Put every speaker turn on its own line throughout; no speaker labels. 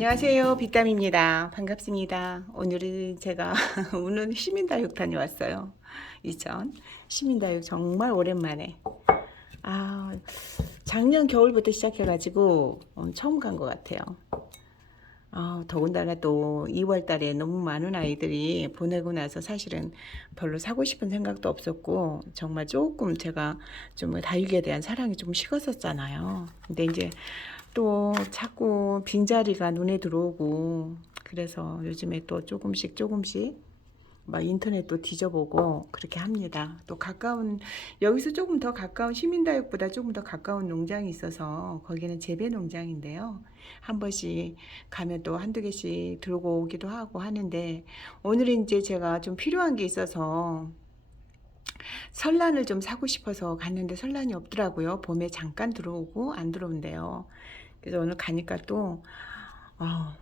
안녕하세요. 빗담입니다. 반갑습니다. 오늘은 제가 오늘 시민다육 다녀왔어요. 이전 시민다육 정말 오랜만에. 아, 작년 겨울부터 시작해가지고 어, 처음 간 것 같아요. 아, 더군다나 또 2월 달에 너무 많은 아이들이 보내고 나서 사실은 별로 사고 싶은 생각도 없었고, 정말 조금 제가 좀 다육에 대한 사랑이 좀 식었었잖아요. 근데 이제 또 자꾸 빈자리가 눈에 들어오고, 그래서 요즘에 또 조금씩 조금씩 막 인터넷도 뒤져보고 그렇게 합니다. 또 가까운 여기서 조금 더 가까운 시민다육보다 조금 더 가까운 농장이 있어서 거기는 재배 농장인데요. 한 번씩 가면 또 한두 개씩 들고 오기도 하고 하는데 오늘은 이제 제가 좀 필요한 게 있어서 설란을 좀 사고 싶어서 갔는데 설란이 없더라고요. 봄에 잠깐 들어오고 안 들어온대요. 그래서 오늘 가니까 또 아,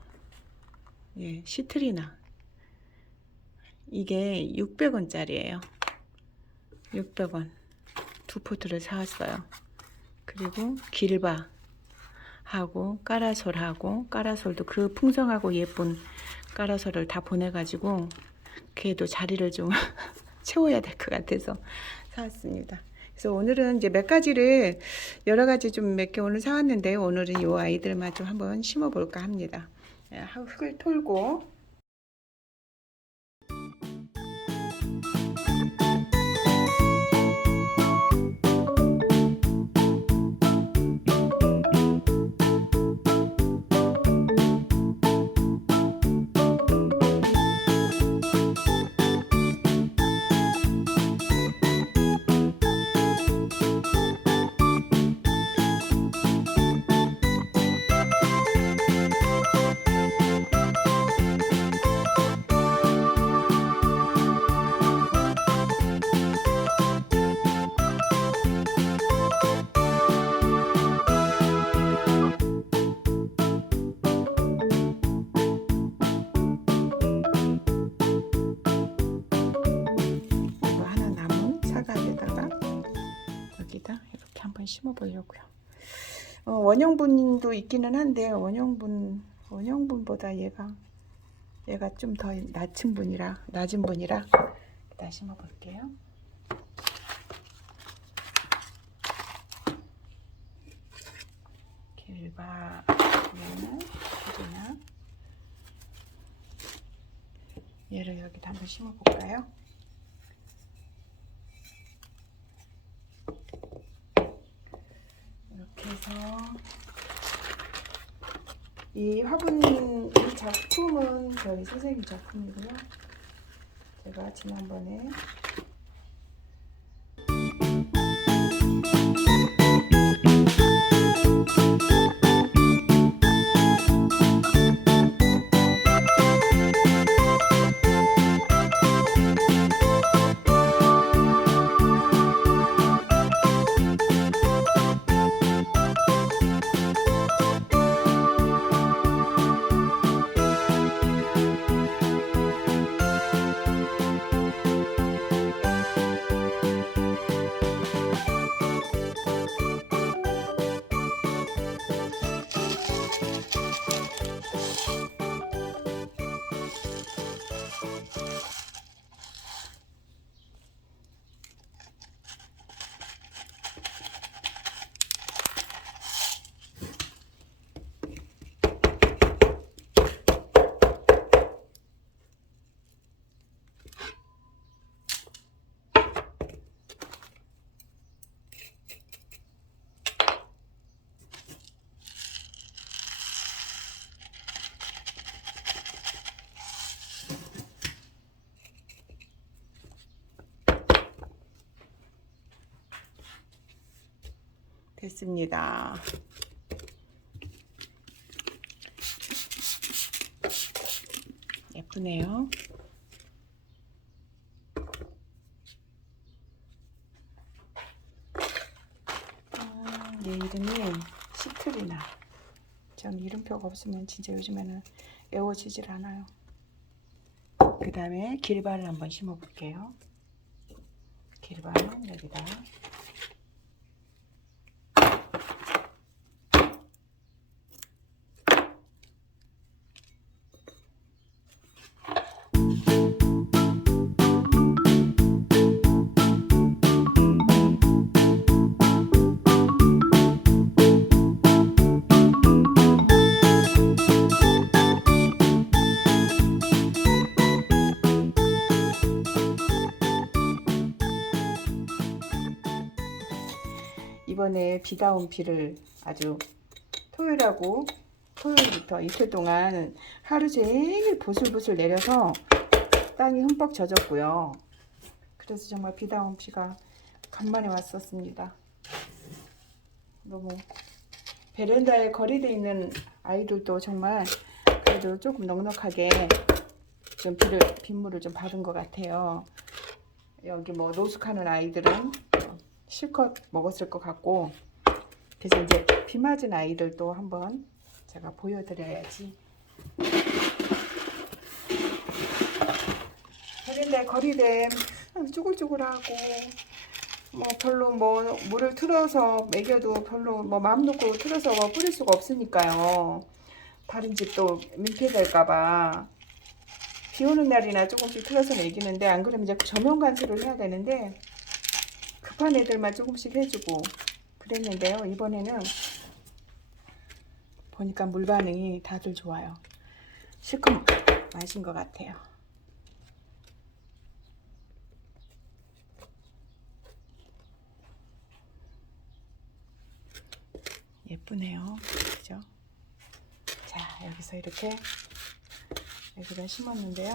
예, 시트리나 이게 600원짜리예요. 600원. 두 포트를 사왔어요. 그리고 길바 하고 까라솔하고 까라솔도 그 풍성하고 예쁜 까라솔을 다 보내가지고 걔도 자리를 좀 채워야 될 것 같아서 사왔습니다. 그래서 오늘은 이제 몇 가지를 여러 가지 좀 몇 개 오늘 사왔는데 오늘은 이 아이들만 좀 한번 심어볼까 합니다. 예, 흙을 털고 여기다 이렇게 한번 심어 보려고요. 어, 원형분도 있기는 한데 원형분 원형분보다 얘가 얘가 좀 더 낮은 분이라 낮은 분이라 일단 심어 볼게요. 길바 얘를 여기다 한번 심어 볼까요? 이렇게 해서 이 화분 이 작품은 저희 선생님 작품이고요. 제가 지난번에 됐습니다. 예쁘네요. 아, 얘 이름이 시트리나. 전 이름표가 없으면 진짜 요즘에는 외워지질 않아요. 그 다음에 길바를 한번 심어볼게요. 길바는 여기다. 이번에 비다운 비를 아주 토요일하고 토요일부터 이틀 동안 하루 종일 보슬보슬 내려서 땅이 흠뻑 젖었고요. 그래서 정말 비다운 비가 간만에 왔었습니다. 너무 베란다에 거리돼 있는 아이들도 정말 그래도 조금 넉넉하게 좀 비를 빗물을 좀 받은 것 같아요. 여기 뭐 노숙하는 아이들은 어, 실컷 먹었을 것 같고 그래서 이제 비 맞은 아이들도 한번 제가 보여드려야지. 베란다에 거리돼 쭈글쭈글하고 뭐 별로 뭐 물을 틀어서 먹여도 별로 뭐 마음 놓고 틀어서 뿌릴 수가 없으니까요. 다른 집도 민폐될까봐 비 오는 날이나 조금씩 틀어서 먹이는데 안 그러면 이제 저면 관수를 해야 되는데 급한 애들만 조금씩 해주고 그랬는데요. 이번에는 보니까 물 반응이 다들 좋아요. 실컷 마신 것 같아요. 예쁘네요. 그죠? 자, 여기서 이렇게 여기다 심었는데요.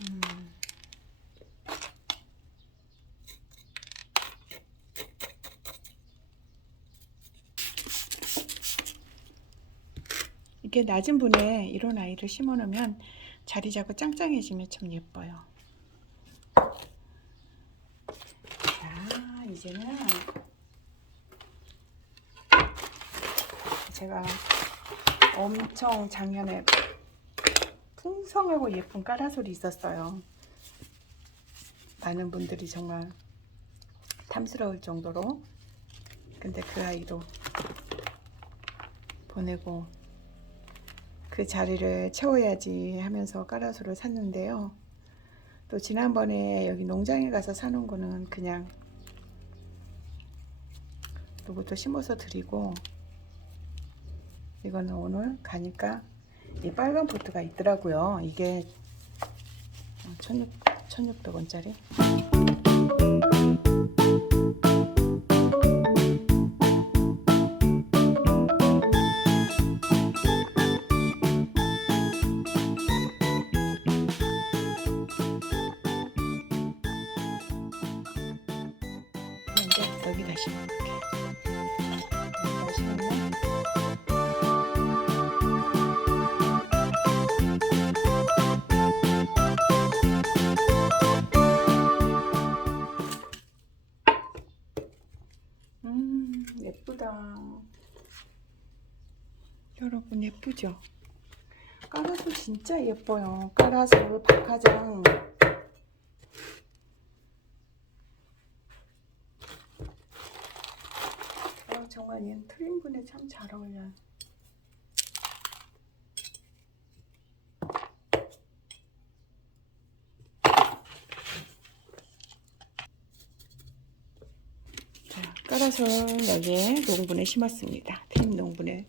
음, 이렇게 낮은 분에 이런 아이를 심어 놓으면 자리 잡고 짱짱해지면 참 예뻐요. 자, 이제는 제가 엄청 작년에 풍성하고 예쁜 까라솔이 있었어요. 많은 분들이 정말 탐스러울 정도로 근데 그 아이로 보내고 그 자리를 채워야지 하면서 까라솔을 샀는데요. 또 지난번에 여기 농장에 가서 사놓은 거는 그냥 누구도 심어서 드리고 이거는 오늘 가니까 이 빨간 포트가 있더라고요. 이게 1600, 1600원짜리. 예쁘다. 여러분 예쁘죠? 까라솔 진짜 예뻐요. 까라솔 박하장. 어, 정말 얘는 트림 분에 참 잘 어울려요. 자, 깔아서 여기에 농분에 심었습니다. 트림 농분에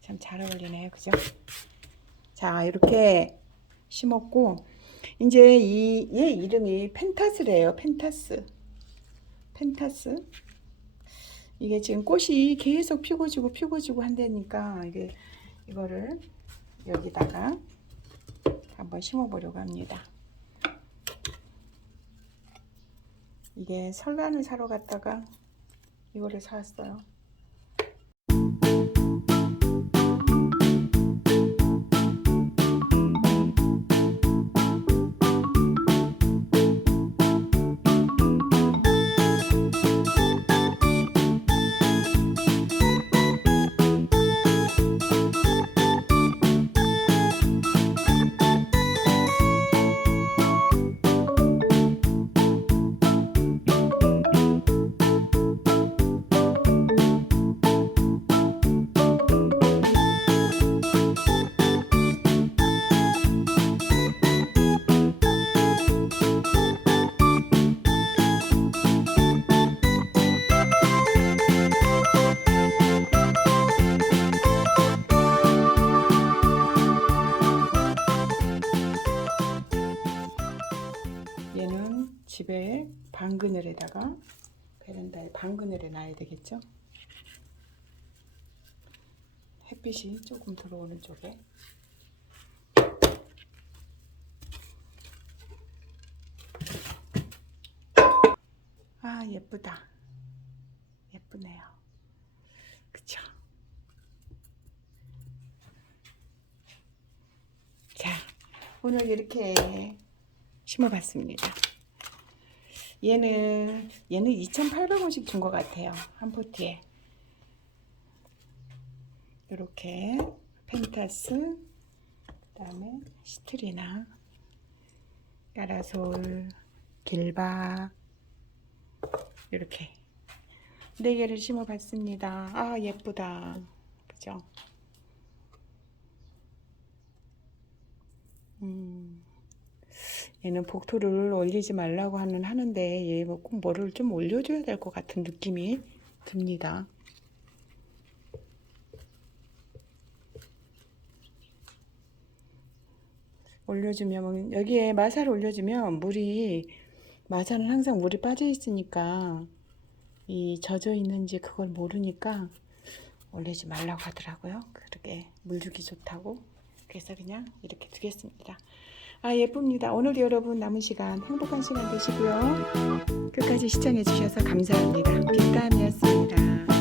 참잘 어울리네요. 그죠? 자, 이렇게 심었고, 이제 이, 얘 이름이 펜타스래요. 펜타스. 펜타스. 이게 지금 꽃이 계속 피고 지고 피고 지고 한다니까, 이게, 이거를 여기다가 한번 심어 보려고 합니다. 이게 설란을 사러 갔다가 이거를 사왔어요. 방 그늘에다가 베란다에 방그늘에 놔야 되겠죠? 햇빛이 조금 들어오는 쪽에. 아 예쁘다. 예쁘네요. 그쵸? 자 오늘 이렇게 심어봤습니다 얘는 얘는 2,800원씩 준 것 같아요. 한 포트에. 이렇게 펜타스 그다음에 시트리나 까라솔 길바 이렇게. 네 개를 심어 봤습니다. 아 예쁘다, 그죠? 음, 얘는 복토를 올리지 말라고 하는 하는데 얘뭐꼭 뭐를 좀 올려줘야 될 것 같은 느낌이 듭니다. 올려주면 여기에 마사를 올려주면 물이 마사는 항상 물이 빠져 있으니까 이 젖어 있는지 그걸 모르니까 올리지 말라고 하더라고요. 그렇게 물 주기 좋다고. 그래서 그냥 이렇게 두겠습니다. 아 예쁩니다. 오늘 여러분 남은 시간 행복한 시간 되시고요. 끝까지 시청해 주셔서 감사합니다. 빗담이었습니다.